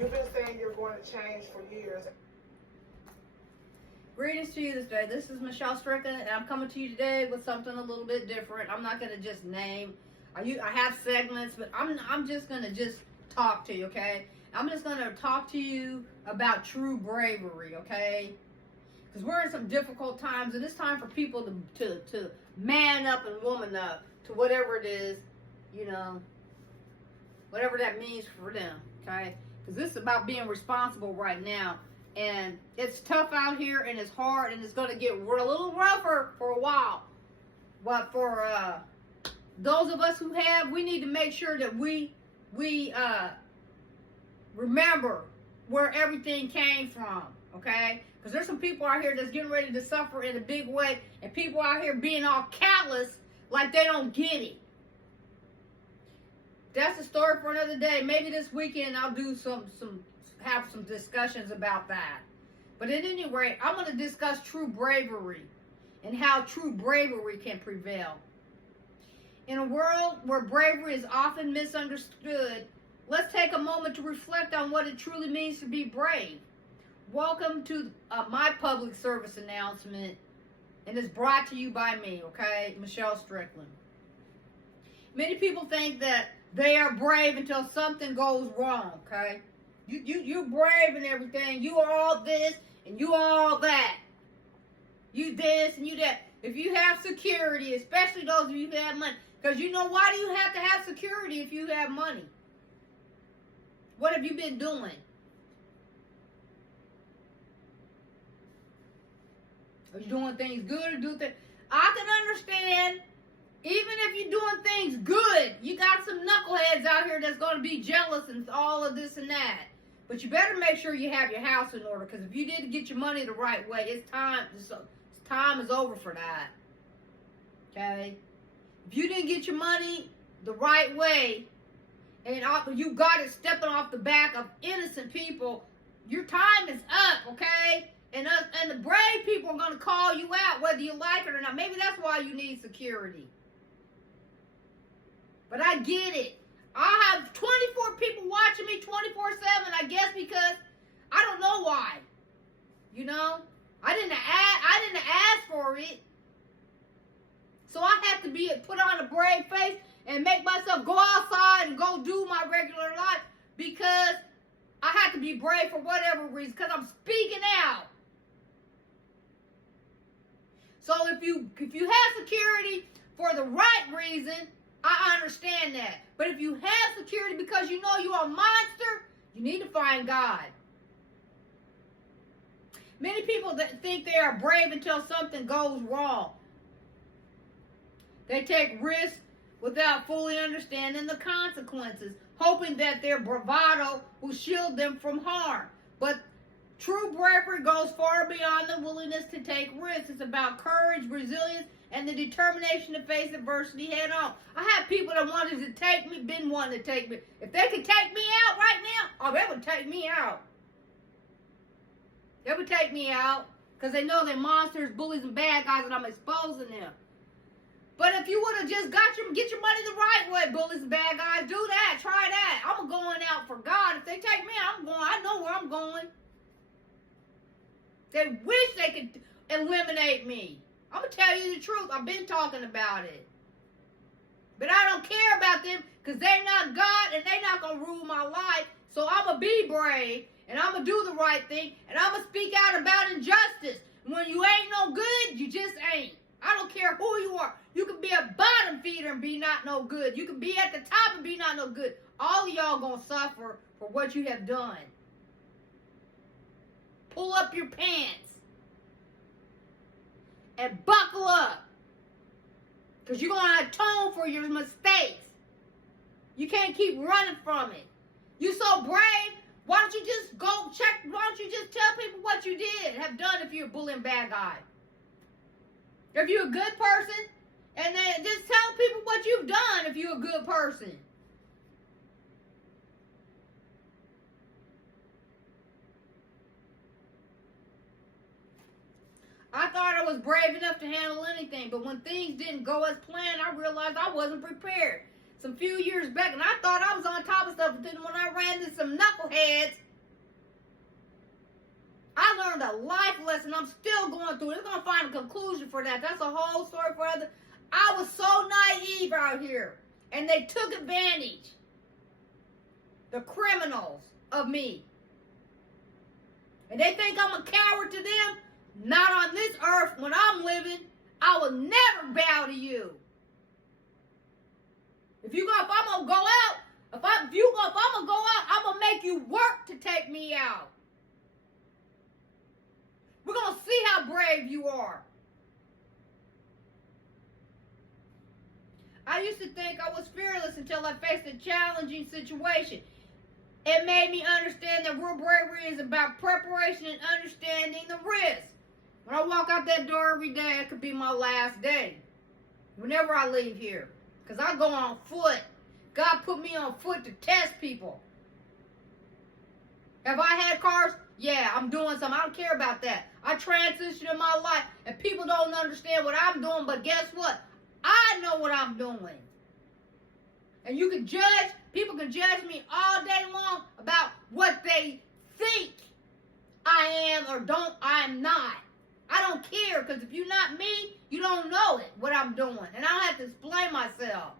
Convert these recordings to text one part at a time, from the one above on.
You've been saying you're going to change for years. Greetings to you this day. This is Michelle Strickland, and I'm coming to you today with something a little bit different. I'm not going to just name. I have segments, but I'm just going to just talk to you, okay? I'm just going to talk to you about true bravery, okay? Because we're in some difficult times, and it's time for people to man up and woman up to whatever it is, you know, whatever that means for them, okay? Because this is about being responsible right now. And it's tough out here, and it's hard, and it's going to get a little rougher for a while. But for those of us who have, we need to make sure that we remember where everything came from, okay? Because there's some people out here that's getting ready to suffer in a big way, and people out here being all callous like they don't get it. That's a story for another day. Maybe this weekend I'll do have some discussions about that. But at any rate, I'm going to discuss true bravery and how true bravery can prevail. In a world where bravery is often misunderstood, let's take a moment to reflect on what it truly means to be brave. Welcome to my public service announcement, and it's brought to you by me, okay, Michelle Strickland. Many people think that they are brave until something goes wrong, okay? You're brave and everything. You all this and you all that. You this and you that. If you have security, especially those of you who have money, because you know, why do you have to have security if you have money? What have you been doing? Are you doing things good or do things? I can understand. Even if you're doing things good, you got some knuckleheads out here that's going to be jealous and all of this and that. But you better make sure you have your house in order, because if you didn't get your money the right way, it's time is over for that. Okay? If you didn't get your money the right way, and you got it stepping off the back of innocent people, your time is up, okay? And the brave people are going to call you out, whether you like it or not. Maybe that's why you need security. But I get it. I have 24 people watching me 24/7, I guess, because I don't know why. You know? I didn't ask for it. So I have to put on a brave face and make myself go outside and go do my regular life, because I have to be brave for whatever reason, because I'm speaking out. So if you have security for the right reason, I understand that. But if you have security because you know you're a monster, you need to find God. Many people that think they are brave until something goes wrong. They take risks without fully understanding the consequences, hoping that their bravado will shield them from harm. But true bravery goes far beyond the willingness to take risks. It's about courage, resilience, and the determination to face adversity head on. I have people that wanted to take me, been wanting to take me. If they could take me out right now, oh, they would take me out. They would take me out, because they know they're monsters, bullies, and bad guys, and I'm exposing them. But if you would have just get your money the right way, bullies and bad guys, do that, try that. I'm going out for God. If they take me out, I know where I'm going. They wish they could eliminate me. I'm going to tell you the truth. I've been talking about it. But I don't care about them, because they're not God and they're not going to rule my life. So I'm going to be brave, and I'm going to do the right thing, and I'm going to speak out about injustice. When you ain't no good, you just ain't. I don't care who you are. You can be a bottom feeder and be not no good. You can be at the top and be not no good. All of y'all going to suffer for what you have done. Pull up your pants and buckle up, because you're going to atone for your mistakes. You can't keep running from it. You so brave, why don't you just go check, why don't you just tell people what you did, have done if you're a bullying bad guy? If you're a good person, and then just tell people what you've done if you're a good person. I thought I was brave enough to handle anything, but when things didn't go as planned, I realized I wasn't prepared. Some few years back, and I thought I was on top of stuff, but then when I ran into some knuckleheads I learned a life lesson. I'm still going through it. We're going to find a conclusion for that. That's a whole story for other. I was so naive out here. And they took advantage. The criminals of me. And they think I'm a coward to them? Not on this earth when I'm living. I will never bow to you. If I'm gonna go out, if I'm gonna go out, I'm gonna make you work to take me out. We're gonna see how brave you are. I used to think I was fearless until I faced a challenging situation. It made me understand that real bravery is about preparation and understanding the risk. When I walk out that door every day, it could be my last day. Whenever I leave here. Because I go on foot. God put me on foot to test people. Have I had cars? Yeah, I'm doing something. I don't care about that. I transitioned in my life, and people don't understand what I'm doing, but guess what? I know what I'm doing. And you can judge, people can judge me all day long about what they think I am or I am not. I don't care, because if you're not me, you don't know it, what I'm doing. And I don't have to explain myself.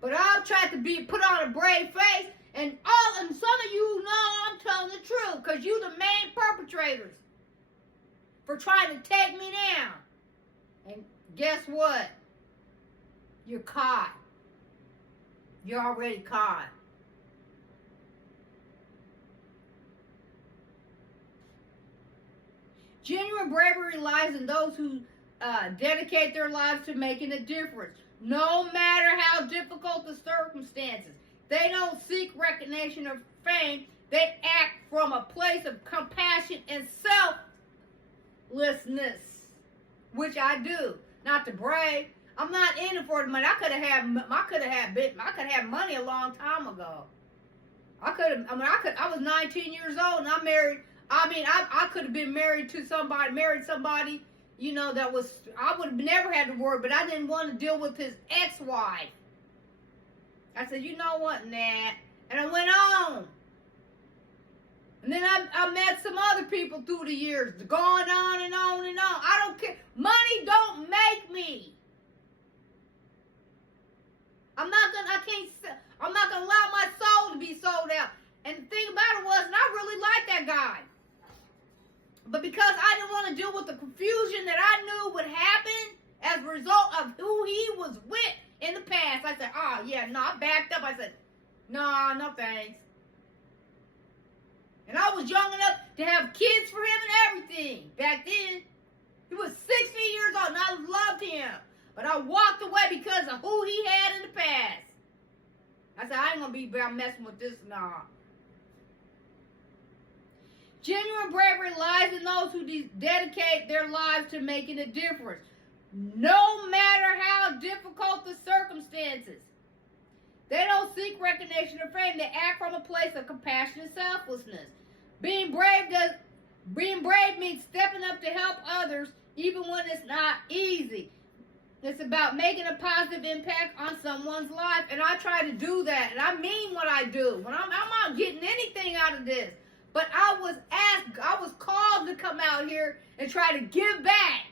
But I've tried to put on a brave face, and some of you know I'm telling the truth, because you the main perpetrators for trying to take me down. And guess what? You're caught. You're already caught. Genuine bravery lies in those who dedicate their lives to making a difference. No matter how difficult the circumstances, they don't seek recognition or fame. They act from a place of compassion and selflessness, which I do. Not to brag. I'm not in it for the money. I could have had money a long time ago. I was 19 years old and I married. I could have been married somebody, you know, I would have never had to worry, but I didn't want to deal with his ex-wife. I said, you know what, nah. And I went on. And then I met some other people through the years, going on and on and on. I don't care. Money don't make me. I'm not gonna allow my soul to be sold out. And the thing about it was, and I really liked that guy. But because I didn't want to deal with the confusion that I knew would happen as a result of who he was with in the past, I said, I backed up. I said, no thanks. And I was young enough to have kids for him and everything. Back then, he was 60 years old and I loved him. But I walked away because of who he had in the past. I said, I ain't going to be messing with this now. Genuine bravery lies in those who dedicate their lives to making a difference. No matter how difficult the circumstances. They don't seek recognition or fame. They act from a place of compassion and selflessness. Being brave means stepping up to help others even when it's not easy. It's about making a positive impact on someone's life. And I try to do that. And I mean what I do. When I'm not getting anything out of this. But I was called to come out here and try to give back.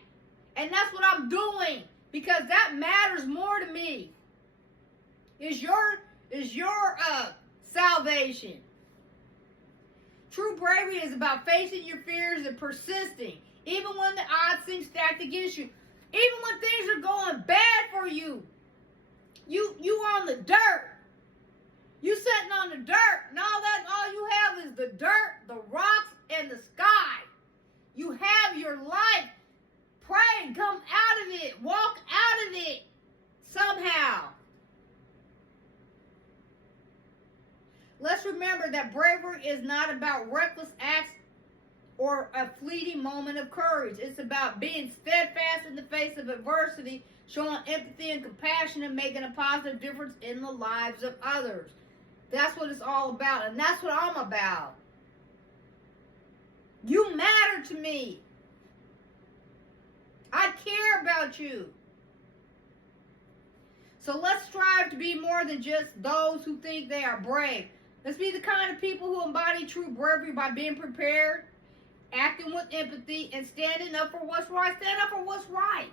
And that's what I'm doing. Because that matters more to me. Is your salvation. True bravery is about facing your fears and persisting. Even when the odds seem stacked against you. Even when things are going bad for you. You on the dirt. You sitting on the dirt. And all you have is the dirt, the rocks, and the sky. You have your life. Pray, come out of it. Walk out of it. Somehow. Let's remember that bravery is not about reckless acts or a fleeting moment of courage. It's about being steadfast in the face of adversity, showing empathy and compassion, and making a positive difference in the lives of others. That's what it's all about, and that's what I'm about. You matter to me. I care about you. So let's strive to be more than just those who think they are brave. Let's be the kind of people who embody true bravery by being prepared acting with empathy, and standing up for what's right. Stand up for what's right.